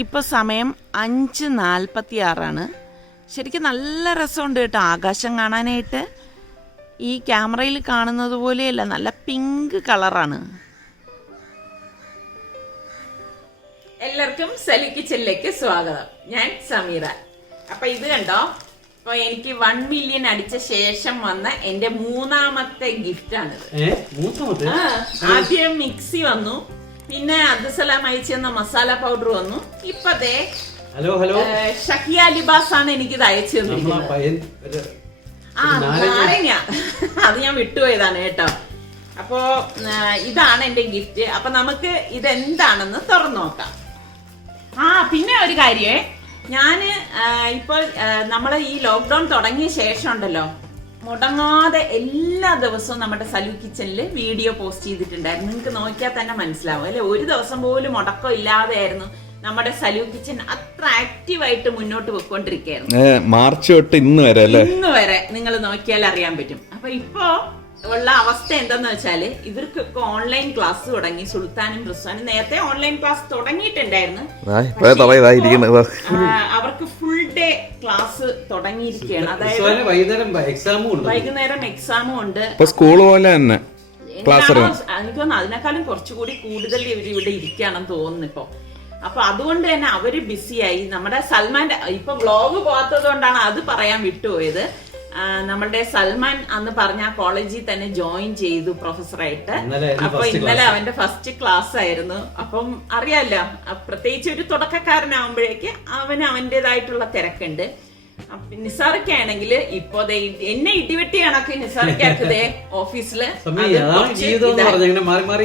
ഇപ്പോൾ സമയം 5:46. ശരിക്കും നല്ല രസമുണ്ട് കേട്ടോ ആകാശം കാണാനായിട്ട്. ഈ ക്യാമറയിൽ കാണുന്നത് പോലെയല്ല, നല്ല പിങ്ക് കളറാണ്. എല്ലാവർക്കും സലു കിച്ചനിലേക്ക് സ്വാഗതം. ഞാൻ സമീറ. അപ്പം ഇത് കണ്ടോ, ഇപ്പോൾ എനിക്ക് 1 മില്യൺ അടിച്ച ശേഷം വന്ന എൻ്റെ മൂന്നാമത്തെ ഗിഫ്റ്റാണിത്. ആദ്യം മിക്സി വന്നു, പിന്നെ അബ്ദുസലാം അയച്ചെന്ന മസാല പൗഡർ വന്നു. ഇപ്പതേ ഷക്കിയ ലിബാസ് ആണ് എനിക്കിത് അയച്ചു തന്നിരിക്കുന്നത്. നാരങ്ങ അത് ഞാൻ വിട്ടുപോയതാണ് കേട്ടോ. അപ്പോ ഇതാണ് എന്റെ ഗിഫ്റ്റ്. അപ്പൊ നമുക്ക് ഇതെന്താണെന്ന് തുറന്നു നോക്കാം. പിന്നെ ഒരു കാര്യേ, ഞാന് ഇപ്പോൾ നമ്മള് ഈ ലോക്ക്ഡൌൺ തുടങ്ങിയ ശേഷം ഉണ്ടല്ലോ, മുടങ്ങാതെ എല്ലാ ദിവസവും നമ്മുടെ സലു കിച്ചണിൽ വീഡിയോ പോസ്റ്റ് ചെയ്തിട്ടുണ്ടായിരുന്നു. നിങ്ങൾക്ക് നോക്കിയാൽ തന്നെ മനസ്സിലാവും അല്ലെ, ഒരു ദിവസം പോലും മുടക്കം ഇല്ലാതെയായിരുന്നു നമ്മുടെ സലു കിച്ചൺ അത്ര ആക്റ്റീവായിട്ട് മുന്നോട്ട് പോയിക്കൊണ്ടിരിക്കുകയായിരുന്നു. മാർച്ച് തൊട്ട് ഇന്ന് വരെ നിങ്ങൾ നോക്കിയാൽ അറിയാൻ പറ്റും. അപ്പൊ ഇപ്പോ ഉള്ള അവസ്ഥ എന്താന്ന് വെച്ചാല്, ഇവർക്കൊക്കെ ഓൺലൈൻ ക്ലാസ് തുടങ്ങി. സുൽത്താനും റിസ്വാനും നേരത്തെ ഓൺലൈൻ ക്ലാസ് തുടങ്ങിയിട്ടുണ്ടായിരുന്നു. അവർക്ക് ഫുൾ ഡേ ക്ലാസ് തുടങ്ങിയിരിക്കുകയാണ്. അതായത് വൈകുന്നേരം എക്സാമും ഉണ്ട്. സ്കൂൾ പോലെ തന്നെ എനിക്ക് തോന്നുന്നു അതിനേക്കാളും കുറച്ചുകൂടി കൂടുതൽ ഇവിടെ ഇരിക്കുകയാണെന്ന് തോന്നുന്നു ഇപ്പൊ. അപ്പൊ അതുകൊണ്ട് തന്നെ അവര് ബിസിയായി. നമ്മുടെ സൽമാന്റെ ഇപ്പൊ വ്ളോഗ് പോകാത്തത് കൊണ്ടാണ് അത് പറയാൻ വിട്ടുപോയത്. നമ്മളുടെ സൽമാൻ അന്ന് പറഞ്ഞ കോളേജിൽ തന്നെ ജോയിൻ ചെയ്തു പ്രൊഫസറായിട്ട്. അപ്പൊ ഇന്നലെ അവന്റെ ഫസ്റ്റ് ക്ലാസ് ആയിരുന്നു. അപ്പം അറിയാലോ, പ്രത്യേകിച്ച് ഒരു തുടക്കക്കാരനാവുമ്പോഴേക്ക് അവന് അവന്റേതായിട്ടുള്ള തിരക്കുണ്ട്. നിസാറിക്കാണെങ്കിൽ ഇപ്പൊ എന്നെ ഇടിവെട്ടി കണക്ക് നിസാറിക്കാക്കതേ ഓഫീസില്.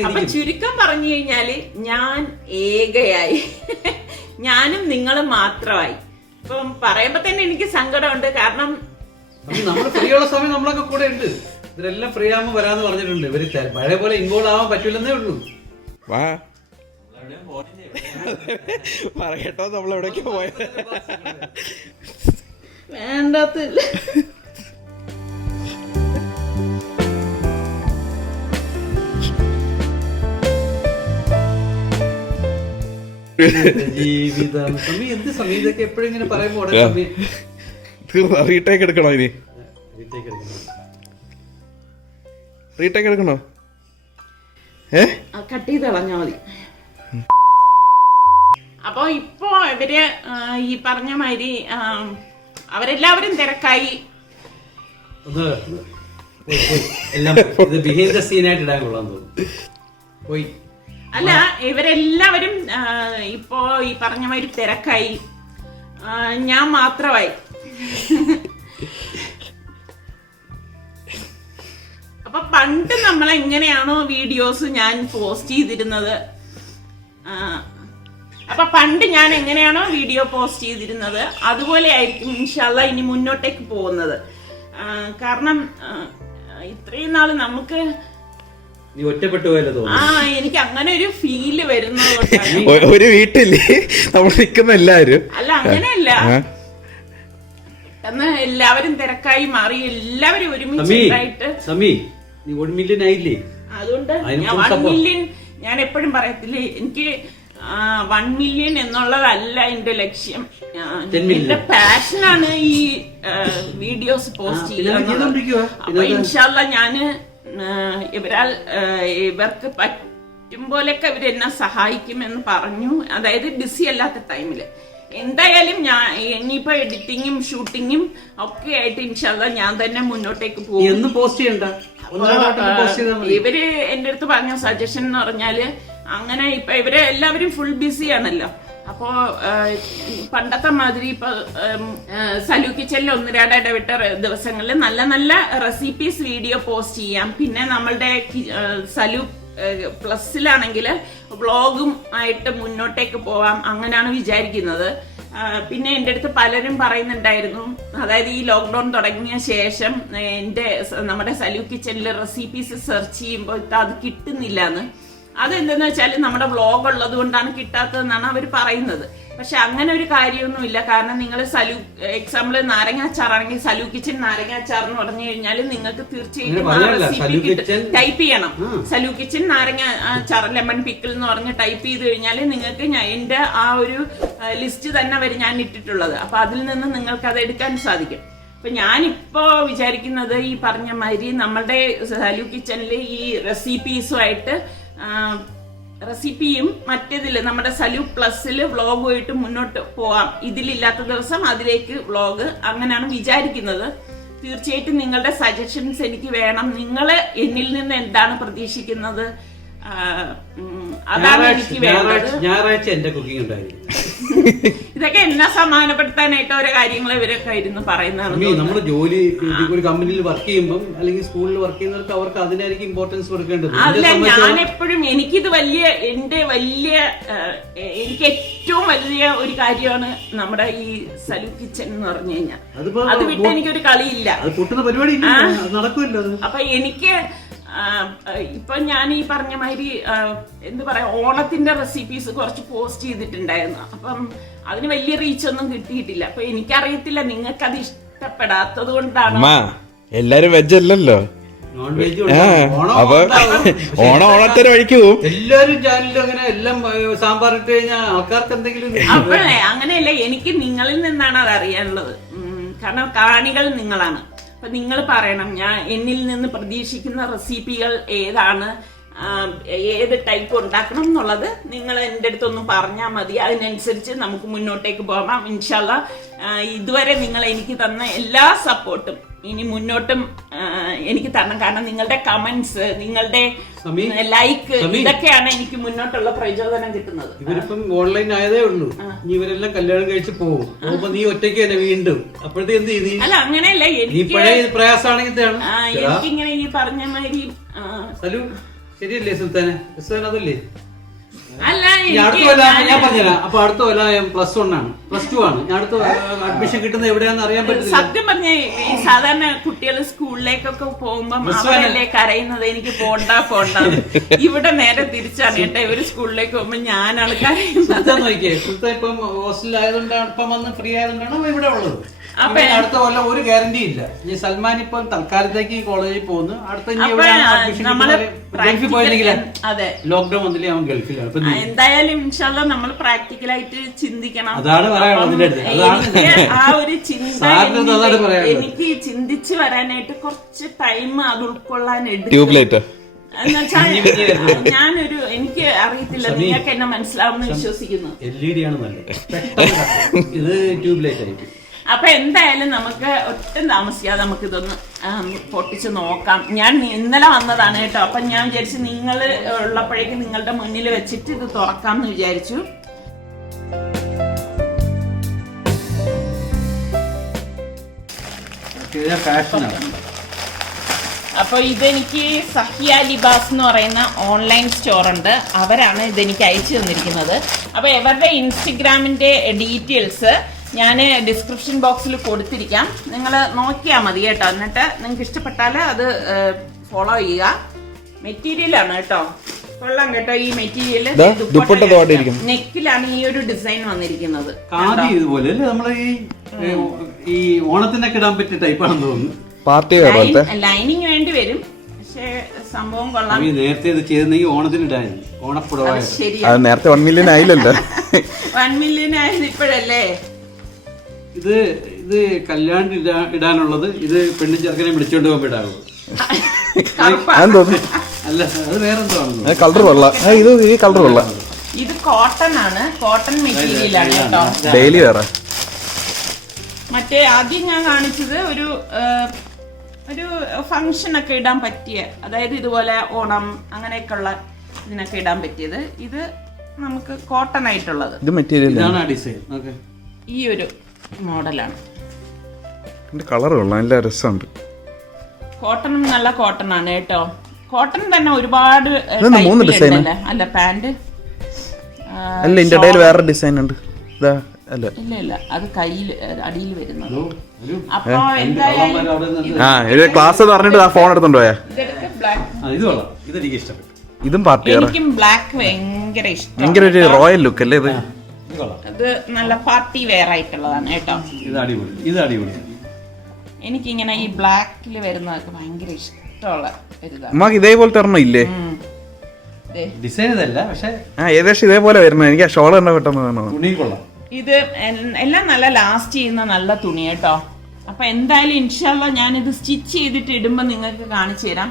അപ്പൊ ചുരുക്കം പറഞ്ഞു കഴിഞ്ഞാല് ഞാൻ ഏകയായി, ഞാനും നിങ്ങളും മാത്രമായി. ഇപ്പം പറയുമ്പോ തന്നെ എനിക്ക് സങ്കടമുണ്ട്. കാരണം നമ്മള് ഫ്രീ ഉള്ള സമയം നമ്മളൊക്കെ കൂടെ ഉണ്ട്. ഇവരെല്ലാം ഫ്രീ ആകുമ്പോ വരാന്ന് പറഞ്ഞിട്ടുണ്ട്. ഇവര് പഴയ പോലെ ഇൻവോൾവ് ആവാൻ പറ്റില്ലെന്നേ ഉള്ളൂ. പറയട്ടോ, നമ്മളെവിടേക്ക് പോയത് വേണ്ടത്തില്ല. ജീവിതം സമയം എന്ത് സമയം ഇതൊക്കെ എപ്പോഴും ഇങ്ങനെ പറയുമ്പോ റീടേക്ക് എടുക്കണോ? ഇനി റീടേക്ക് എടുക്കണോ? കട്ട് ചെയ്ത് കളഞ്ഞാ മതി. അപ്പൊ ഇപ്പൊ ഇവര് ഈ പറഞ്ഞ മാതിരി അവരെല്ലാവരും തിരക്കായി. അല്ല, ഇവരെല്ലാവരും ഇപ്പോ ഈ പറഞ്ഞ മാതിരി തിരക്കായി. ഞാൻ മാത്രമായി. അപ്പൊ പണ്ട് നമ്മൾ എങ്ങനെയാണോ വീഡിയോസ് ഞാൻ പോസ്റ്റ് ചെയ്തിരുന്നത്, അപ്പൊ പണ്ട് ഞാൻ എങ്ങനെയാണോ വീഡിയോ പോസ്റ്റ് ചെയ്തിരുന്നത് അതുപോലെ ആയിരിക്കും ഇൻഷാല്ലാ ഇനി മുന്നോട്ടേക്ക് പോകുന്നത്. കാരണം ഇത്രയും നാള് നമുക്ക് ഒറ്റപ്പെട്ടു പോയല്ലോ. എനിക്ക് അങ്ങനെ ഒരു ഫീല് വരുന്നത്. ഒരു വീട്ടില് നമ്മൾ നിൽക്കുന്ന എല്ലാരും അല്ല, അങ്ങനെയല്ല, പെട്ടെന്ന് എല്ലാവരും തിരക്കായി മാറി. എല്ലാവരും ഒരുമിച്ച് അതുകൊണ്ട് 1 മില്യൺ ഞാൻ എപ്പോഴും പറയത്തില്ലേ, എനിക്ക് 1 മില്യൺ എന്നുള്ളതല്ല എന്റെ ലക്ഷ്യം. എന്റെ പാഷനാണ് ഈ വീഡിയോസ് പോസ്റ്റ് ചെയ്യുന്നത്. അപ്പൊ ഇൻഷാല്ലാ ഞാന് ഇവർക്ക് പറ്റും പോലെയൊക്കെ ഇവരെന്നെ സഹായിക്കുമെന്ന് പറഞ്ഞു. അതായത് ബിസി അല്ലാത്ത ടൈമില് എന്തായാലും ഞാൻ ഇനിയിപ്പോ എഡിറ്റിങ്ങും ഷൂട്ടിങ്ങും ഒക്കെ ആയിട്ട് ഇൻഷാല്ലാ ഞാൻ തന്നെ മുന്നോട്ടേക്ക് പോകും. ഇവര് എന്റെ അടുത്ത് പറഞ്ഞ സജഷൻ എന്ന് പറഞ്ഞാല്, അങ്ങനെ ഇപ്പൊ ഇവര് എല്ലാവരും ഫുൾ ബിസി ആണല്ലോ. അപ്പോ പണ്ടത്തെ മാതിരി ഇപ്പൊ സലു കിച്ചനിൽ 1-2 ഇടവിട്ട ദിവസങ്ങളിൽ നല്ല നല്ല റെസിപ്പീസ് വീഡിയോ പോസ്റ്റ് ചെയ്യാം. പിന്നെ നമ്മളുടെ സലു പ്ലസിലാണെങ്കിൽ വ്ളോഗും ആയിട്ട് മുന്നോട്ടേക്ക് പോവാം. അങ്ങനെയാണ് വിചാരിക്കുന്നത്. പിന്നെ എൻ്റെ അടുത്ത് പലരും പറയുന്നുണ്ടായിരുന്നു, അതായത് ഈ ലോക്ക്ഡൌൺ തുടങ്ങിയ ശേഷം നമ്മുടെ സലു കിച്ചനിൽ റെസിപ്പീസ് സെർച്ച് ചെയ്യുമ്പോൾ അത് കിട്ടുന്നില്ല എന്ന്. അതെന്തെന്ന് വെച്ചാൽ നമ്മുടെ വ്ളോഗ് ഉള്ളത് കൊണ്ടാണ് കിട്ടാത്തതെന്നാണ് അവർ പറയുന്നത്. പക്ഷെ അങ്ങനെ ഒരു കാര്യമൊന്നുമില്ല. കാരണം നിങ്ങൾ എക്സാമ്പിൾ നാരങ്ങാച്ചാറാണെങ്കിൽ സലു കിച്ചൻ നാരങ്ങാച്ചാർ എന്ന് പറഞ്ഞു കഴിഞ്ഞാൽ നിങ്ങൾക്ക് തീർച്ചയായിട്ടും ആ റെസിപ്പി ടൈപ്പ് ചെയ്യണം. സലു കിച്ചൻ നാരങ്ങാച്ചാർ ലെമൺ പിക്കിൾ എന്ന് പറഞ്ഞ് ടൈപ്പ് ചെയ്ത് കഴിഞ്ഞാൽ നിങ്ങൾക്ക് എന്റെ ആ ഒരു ലിസ്റ്റ് തന്നെ വരെ ഞാൻ ഇട്ടിട്ടുള്ളത്. അപ്പൊ അതിൽ നിന്ന് നിങ്ങൾക്ക് അത് എടുക്കാൻ സാധിക്കും. അപ്പൊ ഞാനിപ്പോ വിചാരിക്കുന്നത് ഈ പറഞ്ഞ മാതിരി നമ്മളുടെ സലു കിച്ചണിൽ ഈ റെസിപ്പീസുമായിട്ട് റെസിപ്പിയും മറ്റേതില് നമ്മുടെ സലു പ്ലസിൽ വ്ളോഗുമായിട്ട് മുന്നോട്ട് പോവാം. ഇതിലില്ലാത്ത ദിവസം അതിലേക്ക് വ്ളോഗ്, അങ്ങനെയാണ് വിചാരിക്കുന്നത്. തീർച്ചയായിട്ടും നിങ്ങളുടെ സജഷൻസ് എനിക്ക് വേണം. നിങ്ങൾ എന്നിൽ നിന്ന് എന്താണ് പ്രതീക്ഷിക്കുന്നത്, അതാണ് എനിക്ക് വേണ്ടത്. ഞായറാഴ്ച എന്റെ കുക്കിംഗ് ഉണ്ടായിരുന്നു. ഇതൊക്കെ എന്നെ സമാധാനപ്പെടുത്താനായിട്ട് ഓരോ കാര്യങ്ങൾ ഇവരൊക്കെ ഇരുന്ന് പറയുന്നതാണ്. നമ്മുടെ ജോലി ഒരു കമ്പനിയിൽ വർക്ക് ചെയ്യുമ്പോൾ അല്ലെങ്കിൽ സ്കൂളിൽ വർക്ക് ചെയ്യുന്നവർക്ക് അവർക്ക് അതിനായിരിക്കും ഇമ്പോർട്ടൻസ് കൊടുക്കേണ്ടത്. അല്ല, ഞാൻ എപ്പോഴും എനിക്ക് ഏറ്റവും വലിയ ഒരു കാര്യമാണ് നമ്മുടെ ഈ സലു കിച്ചൺ എന്ന് പറഞ്ഞു കഴിഞ്ഞാൽ. അത് വിട്ട് എനിക്കൊരു കളിയില്ല, പൊട്ടുന്ന പരിപാടി നടക്കുമല്ലോ. അപ്പൊ എനിക്ക് ഇപ്പൊ ഞാൻ ഈ പറഞ്ഞ മാതിരി എന്താ പറയാ, ഓണത്തിന്റെ റെസിപ്പീസ് കുറച്ച് പോസ്റ്റ് ചെയ്തിട്ടുണ്ടായിരുന്നു. അപ്പം അതിന് വലിയ റീച്ച് ഒന്നും കിട്ടിയിട്ടില്ല. അപ്പൊ എനിക്കറിയത്തില്ല നിങ്ങൾക്ക് അത് ഇഷ്ടപ്പെടാത്തത് കൊണ്ടാണ്. എല്ലാരും വെജ് അല്ലല്ലോ, അപ്പൊ ഓണത്തിന് വഴിക്ക് പോവും എല്ലാരും. ചാനലിലും അങ്ങനെ എല്ലാം സാമ്പാർ ഇട്ട് കഴിഞ്ഞാൽ ആൾക്കാർക്ക് എന്തെങ്കിലും. അപ്പോഴേ അങ്ങനെയല്ല, എനിക്ക് നിങ്ങളിൽ നിന്നാണ് അത് അറിയാനുള്ളത്. കാരണം കാണികൾ നിങ്ങളാണ്. അപ്പൊ നിങ്ങൾ പറയണം എന്നിൽ നിന്ന് പ്രതീക്ഷിക്കുന്ന റെസിപ്പികൾ ഏതാണ്, ഏത് ടൈപ്പ് ഉണ്ടാക്കണം എന്നുള്ളത് നിങ്ങൾ എൻ്റെ അടുത്തൊന്നും പറഞ്ഞാൽ മതി. അതിനനുസരിച്ച് നമുക്ക് മുന്നോട്ടേക്ക് പോകാം. ഇൻഷാല്ല ഇതുവരെ നിങ്ങൾ എനിക്ക് തന്ന എല്ലാ സപ്പോർട്ടും ഇനി മുന്നോട്ടും എനിക്ക് തരണം. കാരണം നിങ്ങളുടെ കമന്റ്സ്, നിങ്ങളുടെ ലൈക്ക്, ഇതൊക്കെയാണ് എനിക്ക് മുന്നോട്ടുള്ള പ്രചോദനം കിട്ടുന്നത്. ഇവരിപ്പം ഓൺലൈൻ ആയതേ ഉള്ളൂ. ഇനി ഇവരെല്ലാം കല്യാണം കഴിച്ച് പോകും. അപ്പൊ നീ ഒറ്റയ്ക്ക് തന്നെ വീണ്ടും അപ്പോഴത്തേക്ക് എന്ത് ചെയ്യും? അല്ല, അങ്ങനെയല്ല, എനിക്കിങ്ങനെ ഈ പറഞ്ഞ മാതിരി ശരിയല്ലേ സുൽത്താനെ? അതല്ലേ? അല്ല, ഞാൻ പറഞ്ഞുതരാം. അപ്പൊ അടുത്ത കൊല്ലം +1 ആണ്, +2 ആണ്. ഞാൻ അടുത്ത അഡ്മിഷൻ കിട്ടുന്നത് എവിടെയാണെന്ന് അറിയാൻ പറ്റില്ല. സത്യം പറഞ്ഞ ഈ സാധാരണ കുട്ടികൾ സ്കൂളിലേക്കൊക്കെ പോകുമ്പോ അവരല്ലേ കരയുന്നത്, എനിക്ക് പോണ്ട. ഇവിടെ നേരെ തിരിച്ചാണ് കേട്ടോ. ഇവര് സ്കൂളിലേക്ക് പോകുമ്പോ ഞാനാണ് കരയുന്നത്. നോക്കിയേ, സുൽത്താൻ ഇപ്പം ഹോസ്റ്റലിൽ ആയതുകൊണ്ടാണ്, ഇപ്പം വന്ന് ഫ്രീ ആയതുകൊണ്ടാണ് ഇവിടെ ഉള്ളത്. അപ്പൊ അടുത്ത കൊല്ലം ഒരു ഗ്യാരണ്ടി ഇല്ല. ഇനി സൽമാൻ ഇപ്പം തൽക്കാലത്തേക്ക് കോളേജിൽ പോകുന്നു. അടുത്ത ഗൾഫിൽ പോയില്ലെങ്കിൽ ലോക്ക്ഡൌൺ വന്നില്ലേ അവൻ ഗൾഫിലാണ്. എന്തായാലും ഇൻഷാല്ലാ നമ്മൾ പ്രാക്ടിക്കലായിട്ട് ചിന്തിക്കണം. അതാണ് പറയാനുള്ളത്. ആ ഒരു ചിന്ത എനിക്ക് ചിന്തിച്ചു വരാനായിട്ട് കുറച്ച് ടൈം അത് ഉൾക്കൊള്ളാൻ എടുക്കും. ഞാനൊരു എനിക്ക് അറിയത്തില്ല, നിങ്ങൾക്ക് എന്നെ മനസ്സിലാവുമെന്ന് വിശ്വസിക്കുന്നു. LED ആണ് നല്ലത്, ഇത് ട്യൂബ്ലൈറ്റ് ആയിരിക്കും. അപ്പൊ എന്തായാലും നമുക്ക് ഒട്ടും താമസിക്കാതെ നമുക്ക് ഇതൊന്ന് പൊട്ടിച്ച് നോക്കാം. ഞാൻ ഇന്നലെ വന്നതാണ് കേട്ടോ. അപ്പൊ ഞാൻ വിചാരിച്ചു നിങ്ങൾ ഉള്ളപ്പോഴേക്കും നിങ്ങളുടെ മുന്നിൽ വെച്ചിട്ട് ഇത് തുറക്കാമെന്ന് വിചാരിച്ചു. അപ്പൊ ഇതെനിക്ക് സഹിയ ലിബാസ് എന്ന് പറയുന്ന ഓൺലൈൻ സ്റ്റോർ ഉണ്ട്, അവരാണ് ഇതെനിക്ക് അയച്ചു തന്നിരിക്കുന്നത്. അപ്പൊ ഇവരുടെ ഇൻസ്റ്റഗ്രാമിന്റെ ഡീറ്റെയിൽസ് ഞാൻ ഡിസ്ക്രിപ്ഷൻ ബോക്സിൽ കൊടുത്തിരിക്കാം. നിങ്ങൾ നോക്കിയാൽ മതി കേട്ടോ. എന്നിട്ട് നിങ്ങൾക്ക് ഇഷ്ടപ്പെട്ടാൽ അത് ഫോളോ ചെയ്യുക. മെറ്റീരിയലാണ് കേട്ടോ, കൊള്ളാം കേട്ടോ. ഈ മെറ്റീരിയൽ നെക്കിലാണ് ഈ ഒരു ഡിസൈൻ വന്നിരിക്കുന്നത്. ഈ ഓണത്തിനൊക്കെ ഇടാൻ പറ്റിയ ടൈപ്പാണെന്ന് തോന്നുന്നു. ലൈനിങ് വേണ്ടി വരും, പക്ഷേ സംഭവം കൊള്ളാം. നേരത്തെ ഇത് ചെയ്തെങ്കിൽ ഓണത്തിന് ഇടായിരുന്നു. ഓണപ്പുടവ നേരത്തെ 1 മില്യൺ ആയില്ലല്ലോ. 1 മില്യൺ ആയത് ഇപ്പോഴല്ലേ. ഇത് കല്യാണം ഇടാനുള്ളത്, ഇത് പെണ്ണും ചെറുക്കനെ വിളിച്ചോണ്ട് പോകുമ്പോ ഇടാനുള്ളത്. അല്ല, അത് വേറെന്തോ കളർ കൊള്ളാം. ഇത് കോട്ടൺ ആണ്, കോട്ടൺ മെറ്റീരിയൽ ആണ് കേട്ടോ. ഡെയിലി വേറെ. മറ്റേ ആദ്യം ഞാൻ കാണിച്ചത് ഒരു ഫംഗ്ഷൻ ഒക്കെ ഇടാൻ പറ്റിയ, അതായത് ഇതുപോലെ ഓണം അങ്ങനെയൊക്കെയുള്ള ഇതിനൊക്കെ ഇടാൻ പറ്റിയത്. ഇത് നമുക്ക് കോട്ടൺ ആയിട്ടുള്ളത്. ഇത് മെറ്റീരിയൽ ഡിസൈൻ ഈ ഒരു മോഡലാണ്. കളർ കൊള്ളാം, നല്ല രസമുണ്ട്. കോട്ടണും നല്ല കോട്ടൺ ആണ് കേട്ടോ. കോട്ടൺ തന്നെ ഒരുപാട് അല്ല പാന്റ് അല്ല, ഇതിന്റെ ഇടയിൽ വേറെ ഡിസൈൻ ഉണ്ട്. ഇല്ല അത് കയ്യിൽ അടിയിൽ വരുന്നത്. അപ്പൊ എന്തായാലും ക്ലാസ് പറഞ്ഞിട്ട് ആ ഫോൺ എടുത്തോണ്ട് പോയാ. ഇത് കൊള്ളാം, ഇതെനിക്ക് ഇഷ്ടപ്പെട്ടു. ഇതും പാർട്ടി എനിക്കും ബ്ലാക്ക് ഭയങ്കര ഇഷ്ടം. ഭയങ്കര ഒരു റോയൽ ലുക്ക് അല്ലേ ഇത്? അത് നല്ല പാർട്ടി വെയർ ആയിട്ടുള്ളതാണ് കേട്ടോ. ഇത് അടിപൊളി. എനിക്കിങ്ങനെ ഈ ബ്ലാക്കിൽ വരുന്നതൊക്കെ ഭയങ്കര ഇഷ്ടമുള്ള ഒരിതാണ്. അമ്മക്ക് ഇതേപോലത്തെ ഒരെണ്ണം ഇല്ലേ? ഡിസൈൻ ഇതല്ല, പക്ഷെ ഏകദേശം ഇതേപോലെ വരുന്നത്. എനിക്ക് ആ ഷോൾ കണ്ട പെട്ടെന്ന് തുണി കൊള്ളാം. ഇത് എല്ലാം നല്ല ലാസ്റ്റ് ചെയ്യുന്ന നല്ല തുണി കേട്ടോ. അപ്പൊ എന്തായാലും ഇൻഷാല്ലാ ഞാനിത് സ്റ്റിച്ച് ചെയ്തിട്ട് ഇടുമ്പോ നിങ്ങൾക്ക് കാണിച്ചു തരാം.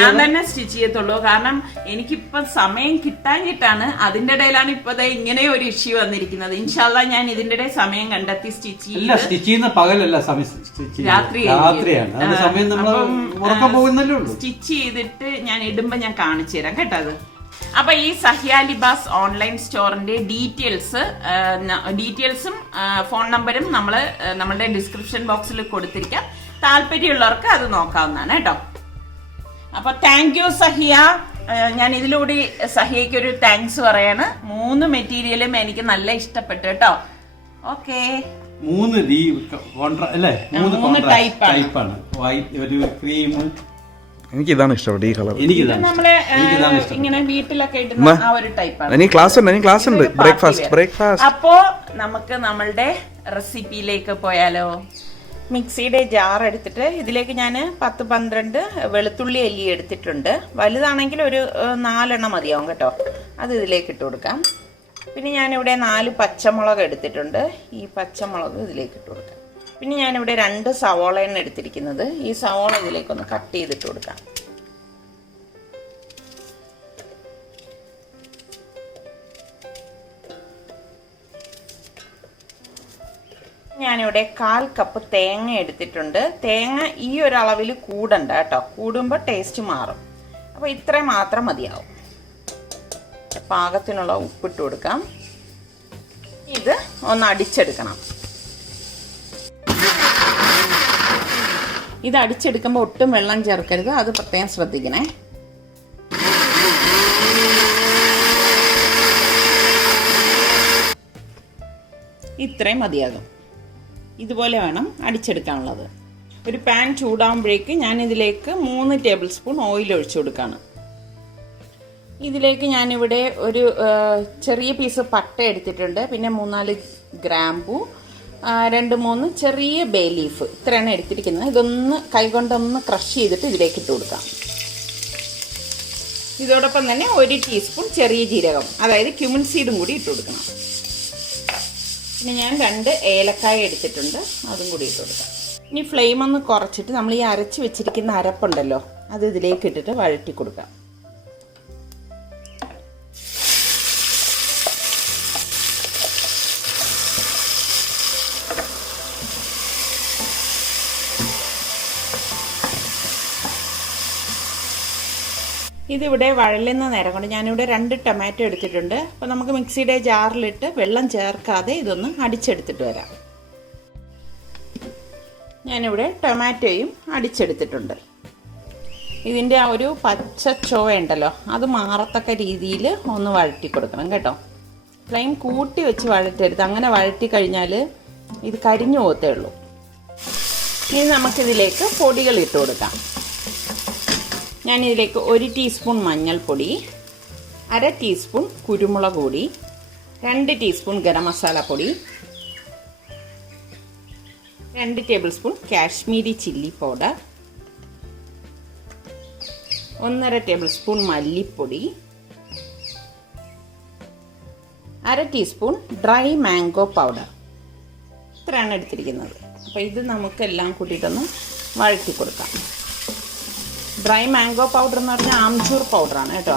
ഞാൻ തന്നെ സ്റ്റിച്ച് ചെയ്യത്തുള്ളൂ, കാരണം എനിക്കിപ്പൊ സമയം കിട്ടാഞ്ഞിട്ടാണ്. അതിന്റെ ഇടയിലാണ് ഇപ്പൊ ഇങ്ങനെ ഒരു ഇഷ്യൂ വന്നിരിക്കുന്നത്. ഇൻഷാല്ലാ ഞാൻ ഇതിന്റെ ഇടയിൽ സമയം കണ്ടെത്തി സ്റ്റിച്ച് ചെയ്യുന്ന പകലല്ല, രാത്രിയാണ്. സ്റ്റിച്ച് ചെയ്തിട്ട് ഞാൻ ഇടുമ്പോ ഞാൻ കാണിച്ചു തരാം കേട്ടോ അത്. അപ്പൊ ഈ സഹ്യ ലിബാസ് ഓൺലൈൻ സ്റ്റോറിന്റെ ഡീറ്റെയിൽസും ഫോൺ നമ്പറും നമ്മളുടെ ഡിസ്ക്രിപ്ഷൻ ബോക്സിൽ കൊടുത്തിരിക്കാം. താല്പര്യമുള്ളവർക്ക് അത് നോക്കാവുന്നതാണ് കേട്ടോ. അപ്പൊ താങ്ക് യു സഹിയ. ഞാൻ ഇതിലൂടെ സഹിയയ്ക്ക് ഒരു താങ്ക്സ് പറയാണ്. 3 മെറ്റീരിയലും എനിക്ക് നല്ല ഇഷ്ടപ്പെട്ടു കേട്ടോ. ഓക്കെ, 3 ടൈപ്പാണ്. ഒരു ക്രീം. എനിക്ക് ഇതാണ് ഇഷ്ടപ്പെട്ടത്, ഈ കളർ. നമ്മള് ഇങ്ങനെ വീട്ടിലൊക്കെ ഇടുന്ന ആ ഒരു ടൈപ്പാണ്. ക്ലാസ് ഉണ്ട്. ബ്രേക്ക്ഫാസ്റ്റ്. അപ്പോ നമുക്ക് നമ്മളുടെ റെസിപ്പിയിലേക്ക് പോയാലോ? മിക്സിയുടെ ജാർ എടുത്തിട്ട് ഇതിലേക്ക് ഞാൻ 10-12 വെളുത്തുള്ളി അല്ലി എടുത്തിട്ടുണ്ട്. വലുതാണെങ്കിൽ ഒരു 4 മതിയാവും കേട്ടോ. അത് ഇതിലേക്ക് ഇട്ട് കൊടുക്കാം. പിന്നെ ഞാനിവിടെ 4 പച്ചമുളക് എടുത്തിട്ടുണ്ട്. ഈ പച്ചമുളക് ഇതിലേക്ക് ഇട്ട് കൊടുക്കാം. പിന്നെ ഞാനിവിടെ 2 സവോളയാണ് എടുത്തിരിക്കുന്നത്. ഈ സവോള ഇതിലേക്കൊന്ന് കട്ട് ചെയ്തിട്ട് കൊടുക്കാം. ഞാനിവിടെ 1/4 കപ്പ് തേങ്ങ എടുത്തിട്ടുണ്ട്. തേങ്ങ ഈ ഒരു അളവിൽ കൂടണ്ട കേട്ടോ, കൂടുമ്പോൾ ടേസ്റ്റ് മാറും. അപ്പോൾ ഇത്രയും മാത്രം മതിയാവും. പാകത്തിനുള്ള ഉപ്പിട്ട് കൊടുക്കാം. ഇത് ഒന്ന് അടിച്ചെടുക്കണം. ഇത് അടിച്ചെടുക്കുമ്പോൾ ഒട്ടും വെള്ളം ചേർക്കരുത്, അത് പ്രത്യേകം ശ്രദ്ധിക്കണേ. ഇത്രയും മതിയാകും. ഇതുപോലെ വേണം അടിച്ചെടുക്കാനുള്ളത്. ഒരു പാൻ ചൂടാകുമ്പോഴേക്ക് ഞാൻ ഇതിലേക്ക് 3 ടേബിൾ സ്പൂൺ ഓയിൽ ഒഴിച്ചു കൊടുക്കുകയാണ്. ഇതിലേക്ക് ഞാനിവിടെ ഒരു ചെറിയ പീസ് പട്ട എടുത്തിട്ടുണ്ട്. പിന്നെ 3-4 ഗ്രാമ്പൂ, 2-3 ചെറിയ ബേ ലീഫ്, ഇത്രയാണ് എടുത്തിരിക്കുന്നത്. ഇതൊന്ന് കൈകൊണ്ടൊന്ന് ക്രഷ് ചെയ്തിട്ട് ഇതിലേക്ക് ഇട്ട് കൊടുക്കാം. ഇതോടൊപ്പം തന്നെ 1 ടീസ്പൂൺ ചെറിയ ജീരകം, അതായത് ക്യുമിൻ സീഡും കൂടി ഇട്ട് കൊടുക്കണം. പിന്നെ ഞാൻ 2 ഏലക്കായ എടുത്തിട്ടുണ്ട്, അതും കൂടി ഇട്ട് കൊടുക്കാം. ഇനി ഫ്ലെയിം ഒന്ന് കുറച്ചിട്ട് നമ്മൾ ഈ അരച്ച് വെച്ചിരിക്കുന്ന അരപ്പുണ്ടല്ലോ, അത് ഇതിലേക്ക് ഇട്ടിട്ട് വഴറ്റി കൊടുക്കാം. ഇതിവിടെ വഴലുന്ന നേരം കൊണ്ട് ഞാനിവിടെ 2 ടൊമാറ്റോ എടുത്തിട്ടുണ്ട്. അപ്പോൾ നമുക്ക് മിക്സിയുടെ ജാറിലിട്ട് വെള്ളം ചേർക്കാതെ ഇതൊന്ന് അടിച്ചെടുത്തിട്ട് വരാം. ഞാനിവിടെ ടൊമാറ്റോയും അടിച്ചെടുത്തിട്ടുണ്ട്. ഇതിൻ്റെ ആ ഒരു പച്ച ചുവ ഉണ്ടല്ലോ, അത് മാറത്തക്ക രീതിയിൽ ഒന്ന് വഴറ്റി കൊടുക്കണം കേട്ടോ. ഫ്ലെയിം കൂട്ടി വെച്ച് വഴറ്റരുത്, അങ്ങനെ വഴറ്റി കഴിഞ്ഞാൽ ഇത് കരിഞ്ഞു പോകത്തേ ഉള്ളൂ. ഇനി നമുക്കിതിലേക്ക് പൊടികൾ ഇട്ട് കൊടുക്കാം. ഞാനിതിലേക്ക് 1 ടീസ്പൂൺ മഞ്ഞൾപ്പൊടി, 1/2 ടീസ്പൂൺ കുരുമുളക് പൊടി, 2 ടീസ്പൂൺ ഗരം മസാല പൊടി, 2 table spoon Kashmiri chilli powder, 1/2 table spoon മല്ലിപ്പൊടി, 1/2 ടീസ്പൂൺ ഡ്രൈ മാംഗോ പൗഡർ. ഇത്രയാണ് എടുത്തിരിക്കുന്നത്. അപ്പോൾ ഇത് നമുക്കെല്ലാം കൂട്ടിയിട്ടൊന്ന് വഴറ്റി കൊടുക്കാം. ഡ്രൈ മാംഗോ പൗഡർ എന്ന് പറഞ്ഞാൽ ആംചൂർ പൗഡറാണ് കേട്ടോ.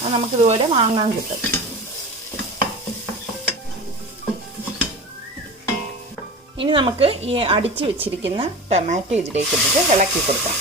അത് നമുക്കിതുപോലെ വാങ്ങാൻ കിട്ടും. ഇനി നമുക്ക് ഈ അടിച്ച് വെച്ചിരിക്കുന്ന ടൊമാറ്റോ ഇതിലേക്ക് ഇട്ടിട്ട് ഇളക്കി കൊടുക്കാം.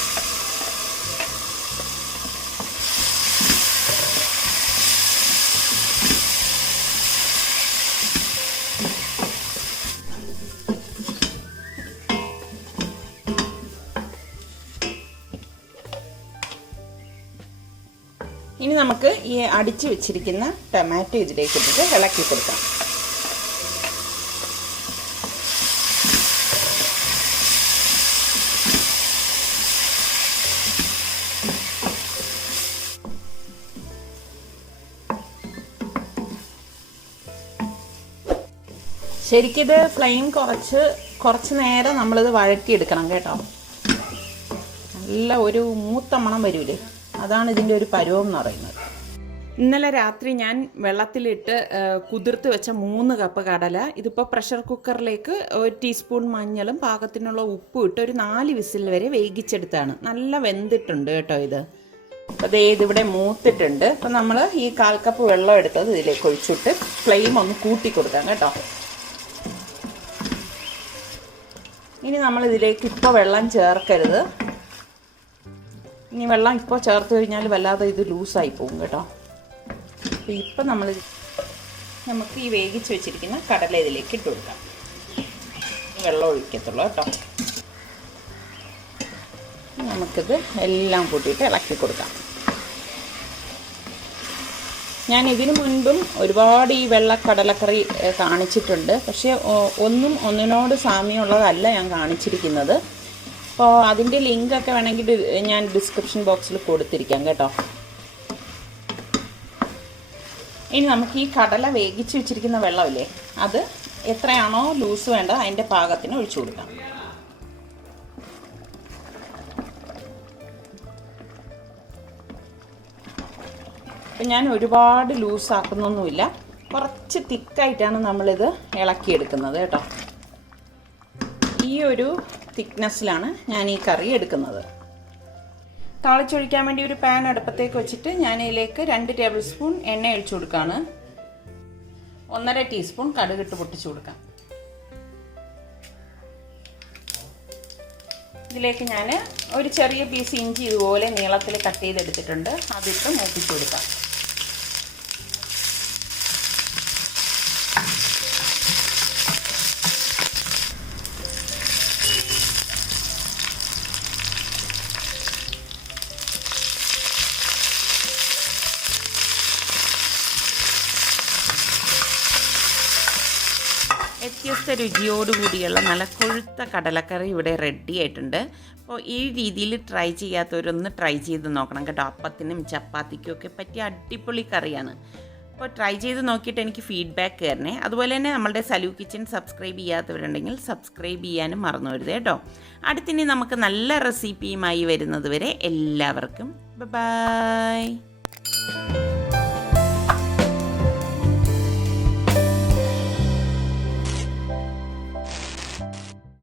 ഇനി നമുക്ക് ഈ അടിച്ച് വെച്ചിരിക്കുന്ന ടൊമാറ്റോ ഇതിലേക്ക് ഇട്ടിട്ട് ഇളക്കി കൊടുക്കാം. ശരിക്കിത് ഫ്ലെയിം കുറച്ച് നേരം നമ്മളിത് വഴറ്റിയെടുക്കണം കേട്ടോ. നല്ല ഒരു മൂത്ത മണം വരൂലേ, അതാണ് ഇതിൻ്റെ ഒരു പരുവം എന്ന് പറയുന്നത്. ഇന്നലെ രാത്രി ഞാൻ വെള്ളത്തിലിട്ട് കുതിർത്ത് വെച്ച 3 കപ്പ് കടല ഇതിപ്പോൾ പ്രഷർ കുക്കറിലേക്ക് 1 ടീസ്പൂൺ മഞ്ഞളും പാകത്തിനുള്ള ഉപ്പും ഇട്ട് ഒരു 4 വിസിൽ വരെ വേവിച്ചെടുത്താണ്. നല്ല വെന്തിട്ടുണ്ട് കേട്ടോ ഇത്. അപ്പോൾ ദേ ഇതിവിടെ മൂത്തിട്ടുണ്ട്. അപ്പം നമ്മൾ ഈ 1/4 കപ്പ് വെള്ളം എടുത്തത് ഇതിലേക്ക് ഒഴിച്ചിട്ട് ഫ്ലെയിം ഒന്ന് കൂട്ടി കൊടുക്കാം കേട്ടോ. ഇനി നമ്മളിതിലേക്ക് ഇപ്പോൾ വെള്ളം ചേർക്കരുത്. ഇനി വെള്ളം ഇപ്പോൾ ചേർത്ത് കഴിഞ്ഞാൽ വല്ലാതെ ഇത് ലൂസായി പോകും കേട്ടോ. അപ്പോൾ ഇപ്പം നമുക്ക് ഈ വേവിച്ച് വെച്ചിരിക്കുന്ന കടല ഇതിലേക്ക് ഇട്ട് കൊടുക്കാം. വെള്ളം ഒഴിക്കത്തുള്ളൂ കേട്ടോ. നമുക്കിത് എല്ലാം കൂട്ടിയിട്ട് ഇളക്കി കൊടുക്കാം. ഞാൻ ഇതിനു മുൻപും ഒരുപാട് ഈ വെള്ളക്കടലക്കറി കാണിച്ചിട്ടുണ്ട്. പക്ഷേ ഒന്നിനോട് സാമ്യമുള്ളതല്ല ഞാൻ കാണിച്ചിരിക്കുന്നത്. അപ്പോൾ അതിൻ്റെ ലിങ്കൊക്കെ വേണമെങ്കിൽ ഞാൻ ഡിസ്ക്രിപ്ഷൻ ബോക്സിൽ കൊടുത്തിരിക്കാം കേട്ടോ. ഇനി നമുക്ക് ഈ കടല വേവിച്ച് വെച്ചിരിക്കുന്ന വെള്ളമില്ലേ, അത് എത്രയാണോ ലൂസ് വേണ്ടത് അതിൻ്റെ പാകത്തിന് ഒഴിച്ചു കൊടുക്കാം. അപ്പം ഞാൻ ഒരുപാട് ലൂസാക്കുന്നൊന്നുമില്ല, കുറച്ച് തിക്കായിട്ടാണ് നമ്മളിത് ഇളക്കിയെടുക്കുന്നത് കേട്ടോ. ഈ ഒരു തിക്നെസ്സിലാണ് ഞാൻ ഈ കറി എടുക്കുന്നത്. താളിച്ചൊഴിക്കാൻ വേണ്ടി ഒരു പാൻ അടുപ്പത്തേക്ക് വെച്ചിട്ട് ഞാൻ ഇതിലേക്ക് 2 ടേബിൾ സ്പൂൺ എണ്ണ ഒഴിച്ചു കൊടുക്കുകയാണ്. 1.5 ടീസ്പൂൺ കടുകിട്ട് പൊട്ടിച്ചു കൊടുക്കാം. ഇതിലേക്ക് ഞാൻ ഒരു ചെറിയ പീസ് ഇഞ്ചി ഇതുപോലെ നീളത്തിൽ കട്ട് ചെയ്തെടുത്തിട്ടുണ്ട്, അതിട്ട് മൂപ്പിച്ചു കൊടുക്കാം. വ്യത്യസ്ത രുചിയോടുകൂടിയുള്ള നല്ല കൊഴുത്ത കടലക്കറി ഇവിടെ റെഡി ആയിട്ടുണ്ട്. അപ്പോൾ ഈ രീതിയിൽ ട്രൈ ചെയ്യാത്തവരൊന്ന് ട്രൈ ചെയ്ത് നോക്കണം കേട്ടോ. അപ്പത്തിനും ചപ്പാത്തിക്കും ഒക്കെ പറ്റിയ അടിപൊളി കറിയാണ്. അപ്പോൾ ട്രൈ ചെയ്ത് നോക്കിയിട്ട് എനിക്ക് ഫീഡ്ബാക്ക് തരണേ. അതുപോലെ തന്നെ നമ്മളുടെ സലു കിച്ചൻ സബ്സ്ക്രൈബ് ചെയ്യാത്തവരുണ്ടെങ്കിൽ സബ്സ്ക്രൈബ് ചെയ്യാനും മറന്നു വരുത് കേട്ടോ. അടുത്തിനി നമുക്ക് നല്ല റെസിപ്പിയുമായി വരുന്നത് വരെ എല്ലാവർക്കും ബൈ.